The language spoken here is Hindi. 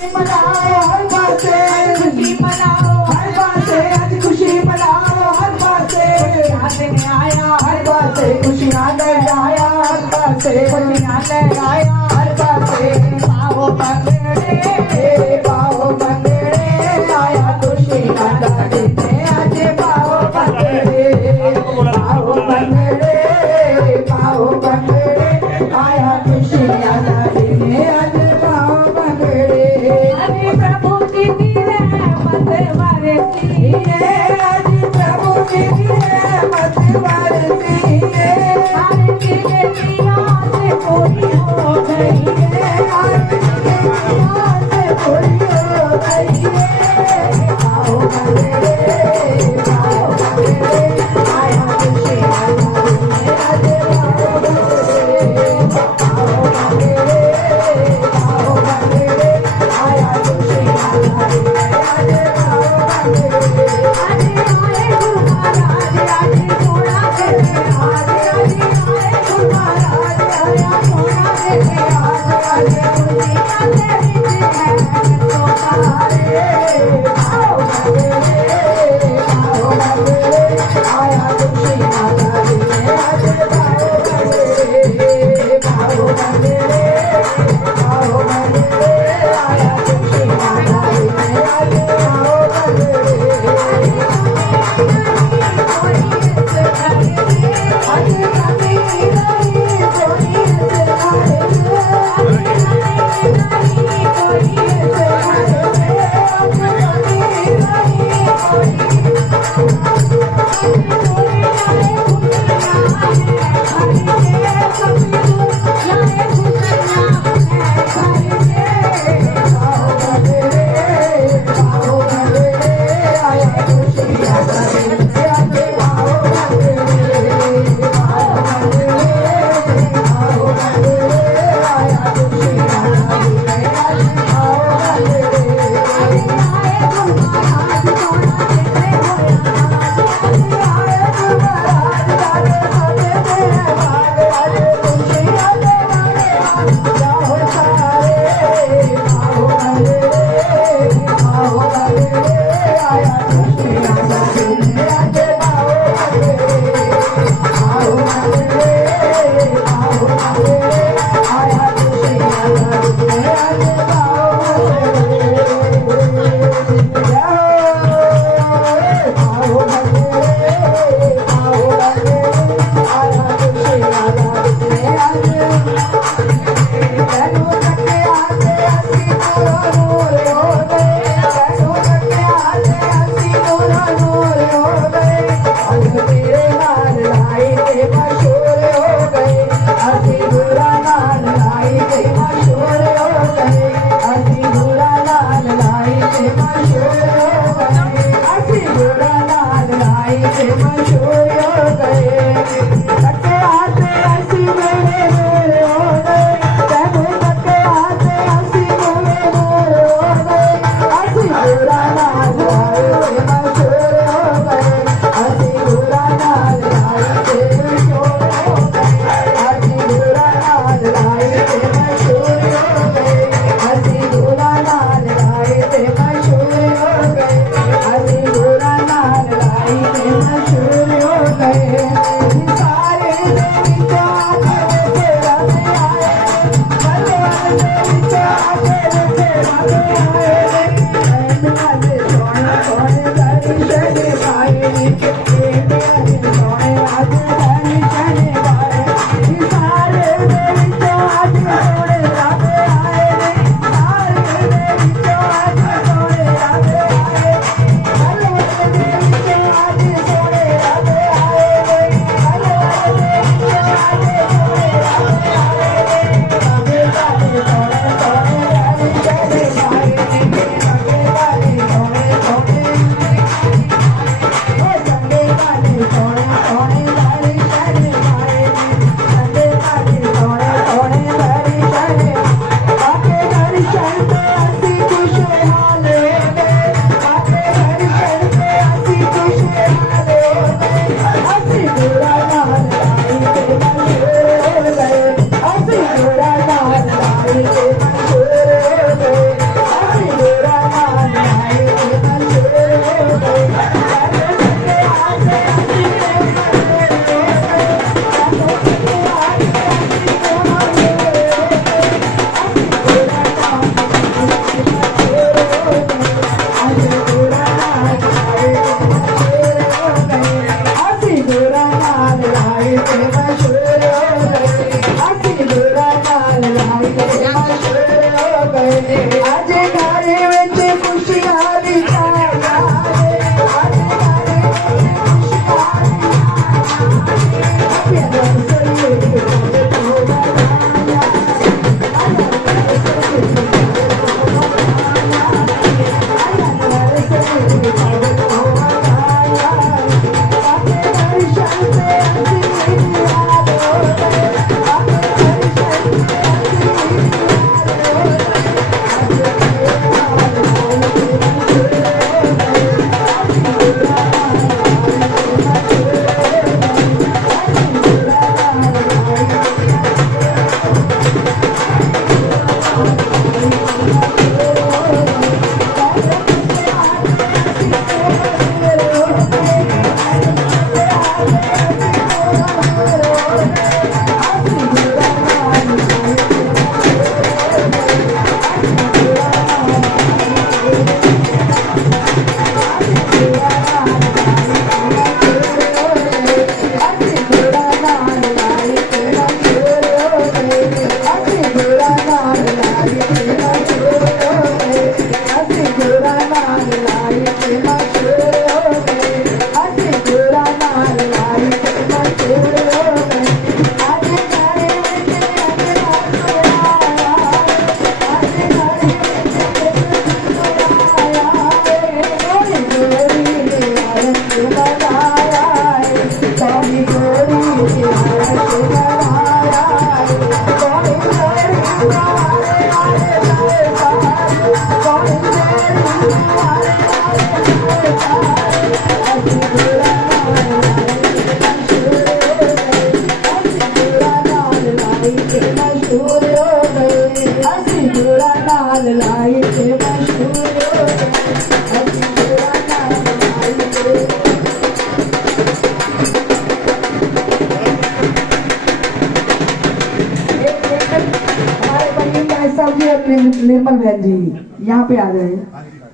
मनाओ हर बात से खुशी मनाओ, हर बात से आज खुशी मनाओ, हर बात से याद में आया, हर बात से खुशियाँ ले आया, हर बात से खुशियाँ ले आया, हर बात से पाओ बंगड़े आया खुशी का दिन आज पाओ बंगड़े आया खुशी का दिन आज पाओ बंगड़े। प्रभु जी की रहमत बरसी है, आज प्रभु जी की रहमत बरसी है, आज की बेटियां पूरी हो गई है, आज की बेटियां पूरी हो गई है। आओ बंगड़े आया खुशी आज आओ बंगड़े आया खुशी घरे विच खुशियाली छाया रे अज घरे विच खुशियाली प्यारा सैये तो बनाया निर्मल बहन जी यहाँ पे आ गए।